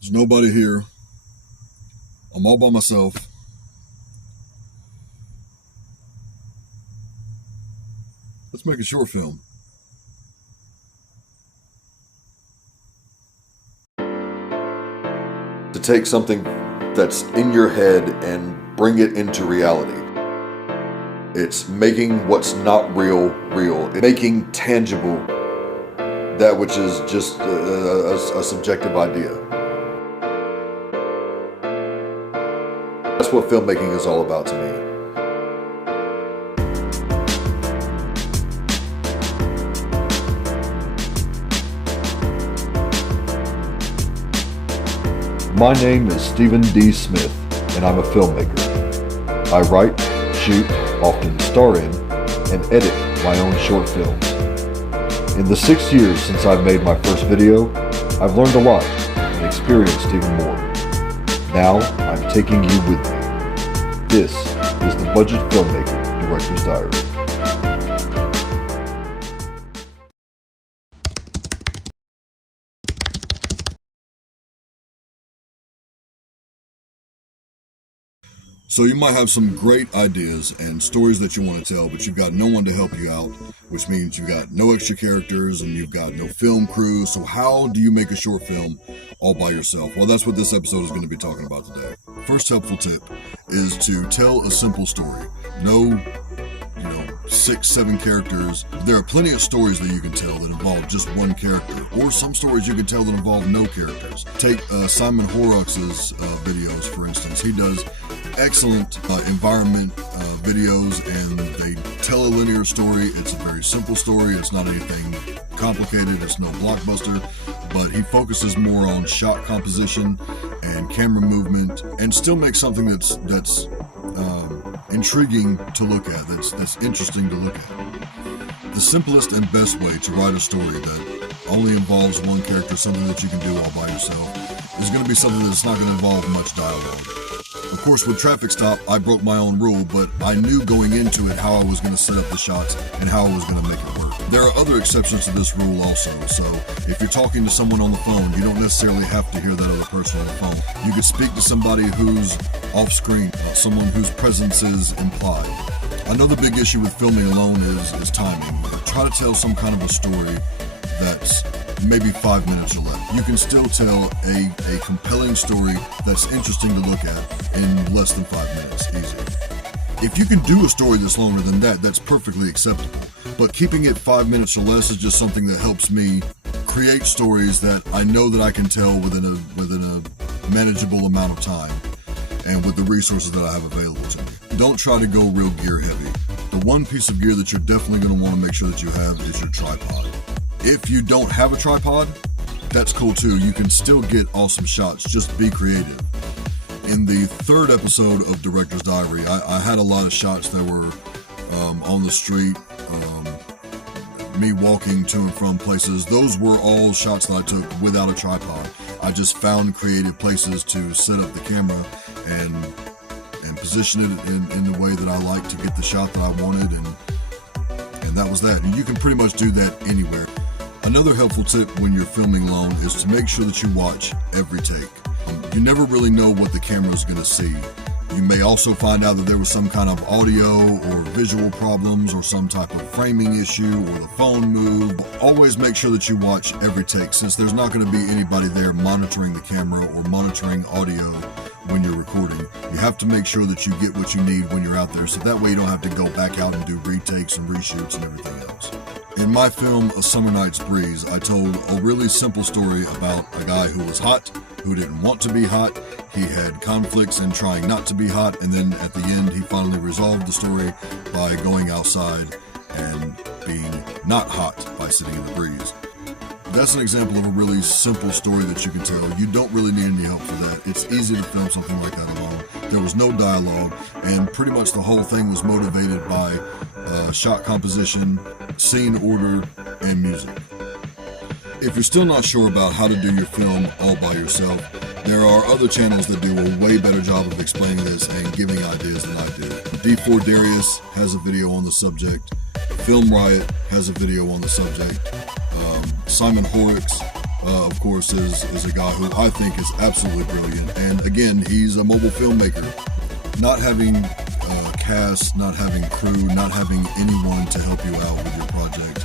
There's nobody here. I'm all by myself. Let's make a short film. To take something that's in your head and bring it into reality. It's making what's not real, real. Making tangible that which is just a subjective idea. That's what filmmaking is all about to me. My name is Stephen D. Smith, and I'm a filmmaker. I write, shoot, often star in, and edit my own short films. In the 6 years since I've made my first video, I've learned a lot and experienced even more. Now, I'm taking you with me. This is the Budget Filmmaker Director's Diary. So you might have some great ideas and stories that you want to tell, but you've got no one to help you out, which means you've got no extra characters and you've got no film crew. So how do you make a short film all by yourself? Well, that's what this episode is going to be talking about today. First helpful tip is to tell a simple story. No 6, 7 characters. There are plenty of stories that you can tell that involve just one character, or some stories you can tell that involve no characters. Take Simon Horrocks' videos, for instance. He does excellent environment videos, and they tell a linear story. It's a very simple story. It's not anything complicated. It's no blockbuster, but he focuses more on shot composition and camera movement, and still makes something that's intriguing to look at, that's interesting to look at. The simplest and best way to write a story that only involves one character, something that you can do all by yourself, is going to be something that's not going to involve much dialogue. Of course, with Traffic Stop, I broke my own rule, but I knew going into it how I was going to set up the shots and how I was going to make it work. There are other exceptions to this rule also, so if you're talking to someone on the phone, you don't necessarily have to hear that other person on the phone. You could speak to somebody who's off screen, someone whose presence is implied. Another big issue with filming alone is timing. Try to tell some kind of a story that's maybe 5 minutes or less. You can still tell a compelling story that's interesting to look at in less than 5 minutes, easy. If you can do a story that's longer than that, that's perfectly acceptable. But keeping it 5 minutes or less is just something that helps me create stories that I know that I can tell within a manageable amount of time and with the resources that I have available to me. Don't try to go real gear heavy. The one piece of gear that you're definitely going to want to make sure that you have is your tripod. If you don't have a tripod, that's cool too. You can still get awesome shots. Just be creative. In the 3rd episode of Director's Diary, I had a lot of shots that were on the street, me walking to and from places. Those were all shots that I took without a tripod. I just found creative places to set up the camera and position it in the way that I like to get the shot that I wanted, and that was that. And you can pretty much do that anywhere. Another helpful tip when you're filming alone is to make sure that you watch every take. You never really know what the camera is going to see. You may also find out that there was some kind of audio or visual problems or some type of framing issue or the phone moved. Always make sure that you watch every take, since there's not going to be anybody there monitoring the camera or monitoring audio when you're recording. You have to make sure that you get what you need when you're out there, so that way you don't have to go back out and do retakes and reshoots and everything else. In my film, A Summer Night's Breeze, I told a really simple story about a guy who was hot, who didn't want to be hot. He had conflicts in trying not to be hot, and then at the end, he finally resolved the story by going outside and being not hot by sitting in the breeze. That's an example of a really simple story that you can tell. You don't really need any help for that. It's easy to film something like that alone. There was no dialogue, and pretty much the whole thing was motivated by shot composition, scene order, and music. If you're still not sure about how to do your film all by yourself, there are other channels that do a way better job of explaining this and giving ideas than I do. D4 Darius has a video on the subject. Film Riot has a video on the subject. Simon Horrocks of course, is a guy who I think is absolutely brilliant. And again, he's a mobile filmmaker. Not having cast, not having crew, not having anyone to help you out with your project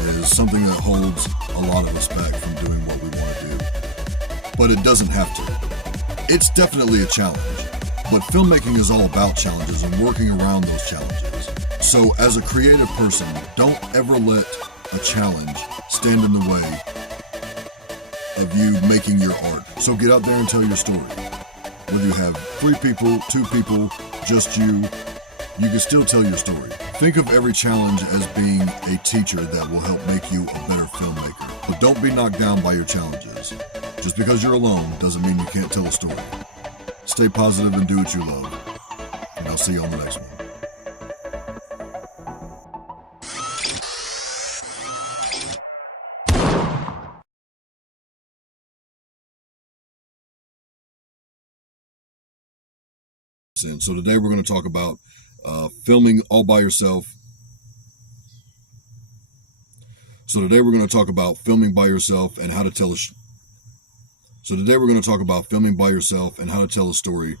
is something that holds a lot of us back from doing what we want to do. But it doesn't have to. It's definitely a challenge. But filmmaking is all about challenges and working around those challenges. So as a creative person, don't ever let a challenge stand in the way of you making your art. So get out there and tell your story. Whether you have 3 people, 2 people, just you can still tell your story. Think of every challenge as being a teacher that will help make you a better filmmaker. But don't be knocked down by your challenges. Just because you're alone doesn't mean you can't tell a story. Stay positive and do what you love. And I'll see you on the next one. So today we're going to talk about filming all by yourself. So today we're going to talk about filming by yourself and how to tell a story